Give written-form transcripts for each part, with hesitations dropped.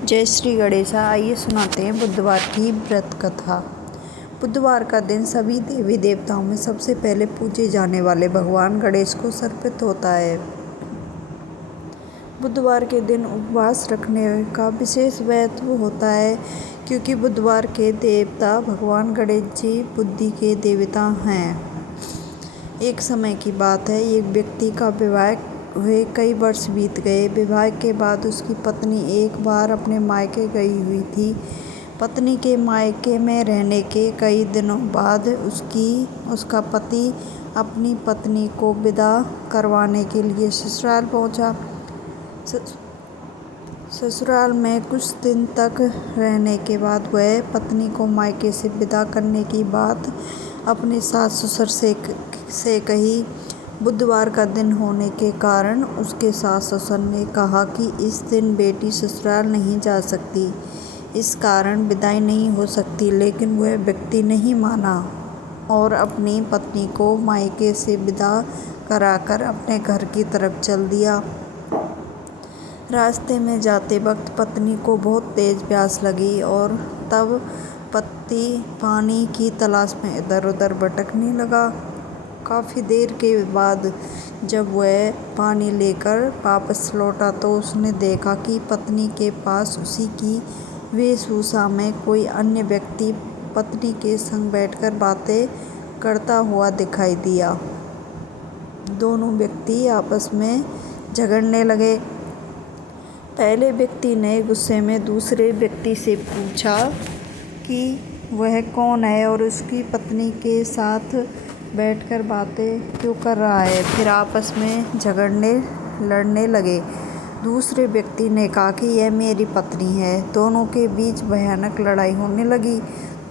जय श्री गणेशा। आइए सुनाते हैं बुधवार की व्रत कथा। बुधवार का दिन सभी देवी देवताओं में सबसे पहले पूजे जाने वाले भगवान गणेश को समर्पित होता है। बुधवार के दिन उपवास रखने का विशेष महत्व होता है, क्योंकि बुधवार के देवता भगवान गणेश जी बुद्धि के देवता हैं। एक समय की बात है, एक व्यक्ति का विवाह हुए कई वर्ष बीत गए। विवाह के बाद उसकी पत्नी एक बार अपने मायके गई हुई थी। पत्नी के मायके में रहने के कई दिनों बाद उसका पति अपनी पत्नी को विदा करवाने के लिए ससुराल पहुंचा। ससुराल में कुछ दिन तक रहने के बाद वह पत्नी को मायके से विदा करने की बात अपने सास ससुर से कही। बुधवार का दिन होने के कारण उसके सास ससुर ने कहा कि इस दिन बेटी ससुराल नहीं जा सकती, इस कारण विदाई नहीं हो सकती। लेकिन वह व्यक्ति नहीं माना और अपनी पत्नी को मायके से विदा कराकर अपने घर की तरफ चल दिया। रास्ते में जाते वक्त पत्नी को बहुत तेज प्यास लगी और तब पति पानी की तलाश में इधर उधर भटकने लगा। काफ़ी देर के बाद जब वह पानी लेकर वापस लौटा तो उसने देखा कि पत्नी के पास उसी की वेशभूषा में कोई अन्य व्यक्ति पत्नी के संग बैठकर बातें करता हुआ दिखाई दिया। दोनों व्यक्ति आपस में झगड़ने लगे। पहले व्यक्ति ने गुस्से में दूसरे व्यक्ति से पूछा कि वह कौन है और उसकी पत्नी के साथ बैठकर बातें क्यों कर रहा है। फिर आपस में लड़ने लगे। दूसरे व्यक्ति ने कहा कि यह मेरी पत्नी है। दोनों के बीच भयानक लड़ाई होने लगी।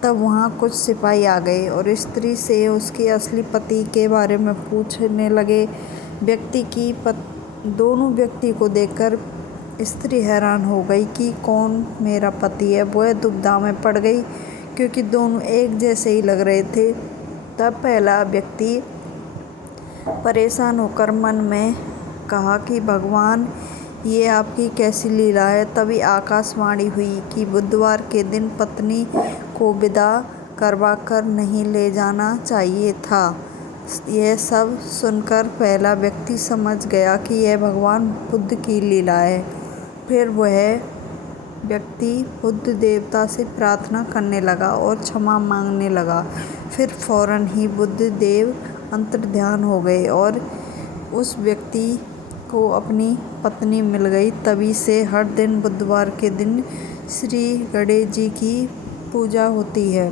तब वहाँ कुछ सिपाही आ गए और स्त्री से उसके असली पति के बारे में पूछने लगे। दोनों व्यक्ति को देखकर स्त्री हैरान हो गई कि कौन मेरा पति है। वह दुविधा में पड़ गई, क्योंकि दोनों एक जैसे ही लग रहे थे। तब पहला व्यक्ति परेशान होकर मन में कहा कि भगवान, ये आपकी कैसी लीला है। तभी आकाशवाणी हुई कि बुधवार के दिन पत्नी को विदा करवा कर नहीं ले जाना चाहिए था। यह सब सुनकर पहला व्यक्ति समझ गया कि यह भगवान बुद्ध की लीला है। फिर वह व्यक्ति बुद्ध देवता से प्रार्थना करने लगा और क्षमा मांगने लगा। फिर फौरन ही बुद्ध देव अंतर्ध्यान हो गए और उस व्यक्ति को अपनी पत्नी मिल गई। तभी से हर दिन बुधवार के दिन श्री गणेश जी की पूजा होती है।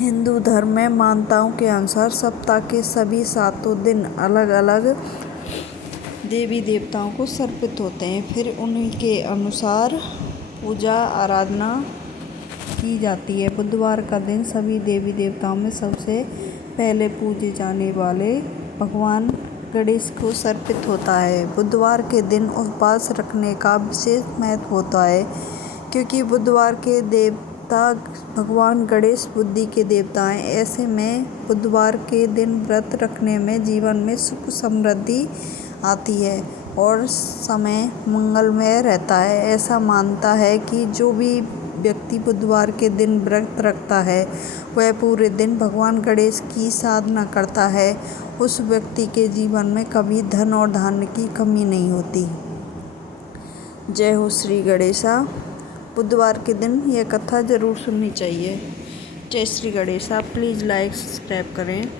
हिंदू धर्म में मान्यताओं के अनुसार सप्ताह के सभी 7 दिन अलग अलग देवी देवताओं को समर्पित होते हैं। फिर उन्हीं के अनुसार पूजा आराधना की जाती है। बुधवार का दिन सभी देवी देवताओं में सबसे पहले पूजे जाने वाले भगवान गणेश को समर्पित होता है। बुधवार के दिन उपवास रखने का विशेष महत्व होता है, क्योंकि बुधवार के देवता भगवान गणेश बुद्धि के देवता हैं। ऐसे में बुधवार के दिन व्रत रखने में जीवन में सुख समृद्धि आती है और समय मंगलमय रहता है। ऐसा मानता है कि जो भी व्यक्ति बुधवार के दिन व्रत रखता है, वह पूरे दिन भगवान गणेश की साधना करता है। उस व्यक्ति के जीवन में कभी धन और धान्य की कमी नहीं होती। जय हो श्री गणेशा। बुधवार के दिन यह कथा ज़रूर सुननी चाहिए। जय Shri Ganesha. Please like subscribe करें।